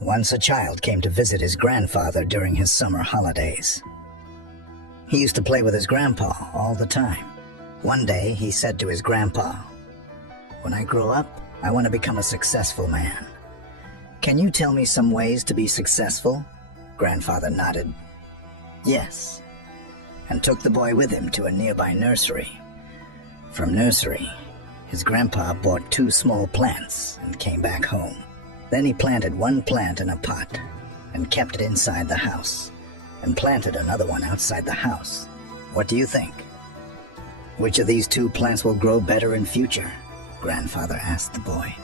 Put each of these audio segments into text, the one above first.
Once a child came to visit his grandfather during his summer holidays. He used to play with his grandpa all the time. One day, he said to his grandpa, "When I grow up, I want to become a successful man. Can you tell me some ways to be successful?" Grandfather nodded. "Yes," and took the boy with him to a nearby nursery. From nursery, his grandpa bought 2 small plants and came back home. Then he planted one plant in a pot and kept it inside the house, and planted another one outside the house. What do you think? Which of these 2 plants will grow better in future? Grandfather asked the boy.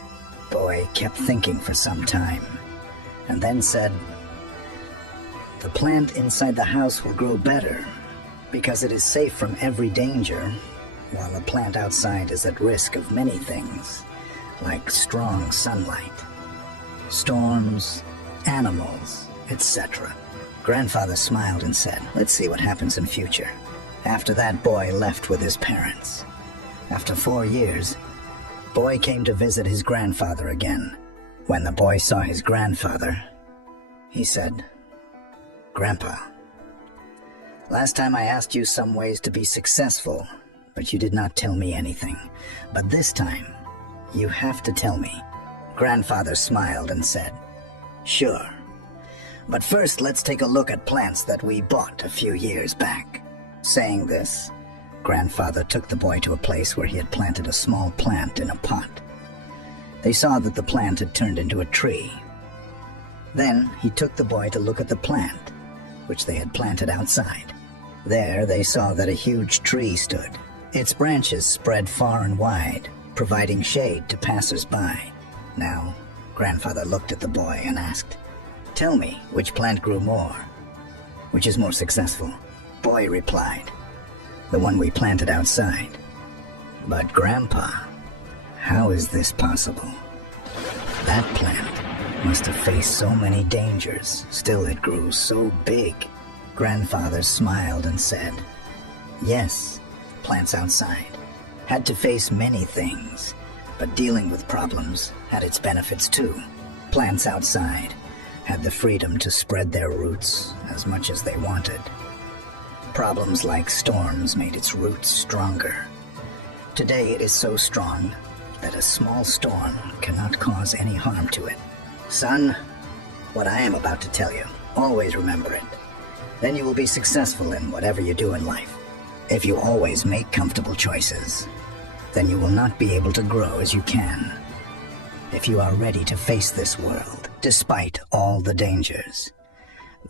Boy kept thinking for some time, and then said, "The plant inside the house will grow better because it is safe from every danger, while the plant outside is at risk of many things, like strong sunlight, storms, animals, etc." Grandfather smiled and said, "Let's see what happens in future." After that, Boy left with his parents. After 4 years, Boy came to visit his grandfather again. When the boy saw his grandfather, he said, "Grandpa, last time I asked you some ways to be successful, but you did not tell me anything. But this time, you have to tell me." Grandfather smiled and said, "Sure. But first, let's take a look at plants that we bought a few years back." Saying this, Grandfather took the boy to a place where he had planted a small plant in a pot. They saw that the plant had turned into a tree. Then he took the boy to look at the plant, which they had planted outside. There they saw that a huge tree stood. Its branches spread far and wide, providing shade to passers-by. Now, Grandfather looked at the boy and asked, "Tell me, which plant grew more? Which is more successful?" Boy replied, "The one we planted outside." "But Grandpa, how is this possible? That plant must have faced so many dangers, still it grew so big." Grandfather smiled and said, "Yes, plants outside had to face many things, but dealing with problems had its benefits too. Plants outside had the freedom to spread their roots as much as they wanted. Problems like storms made its roots stronger. Today it is so strong that a small storm cannot cause any harm to it. Son, what I am about to tell you, always remember it. Then you will be successful in whatever you do in life. If you always make comfortable choices, then you will not be able to grow as you can. If you are ready to face this world, despite all the dangers,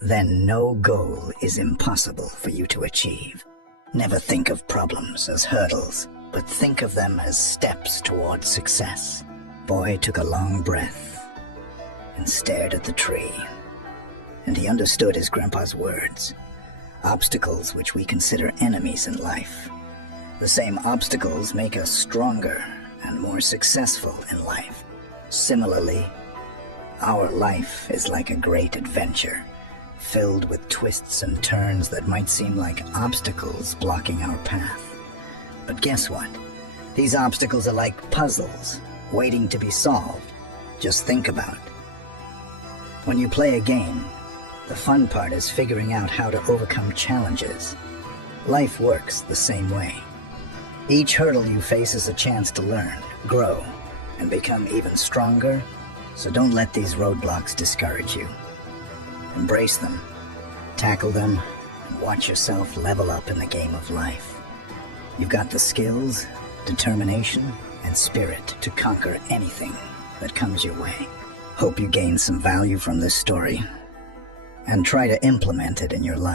then no goal is impossible for you to achieve. Never think of problems as hurdles, but think of them as steps toward success." Boy took a long breath and stared at the tree, and he understood his grandpa's words. Obstacles which we consider enemies in life. The same obstacles make us stronger and more successful in life. Similarly, our life is like a great adventure, filled with twists and turns that might seem like obstacles blocking our path. But guess what? These obstacles are like puzzles, waiting to be solved. Just think about it. When you play a game, the fun part is figuring out how to overcome challenges. Life works the same way. Each hurdle you face is a chance to learn, grow, and become even stronger, so don't let these roadblocks discourage you. Embrace them, tackle them, and watch yourself level up in the game of life. You've got the skills, determination, and spirit to conquer anything that comes your way. Hope you gain some value from this story, and try to implement it in your life.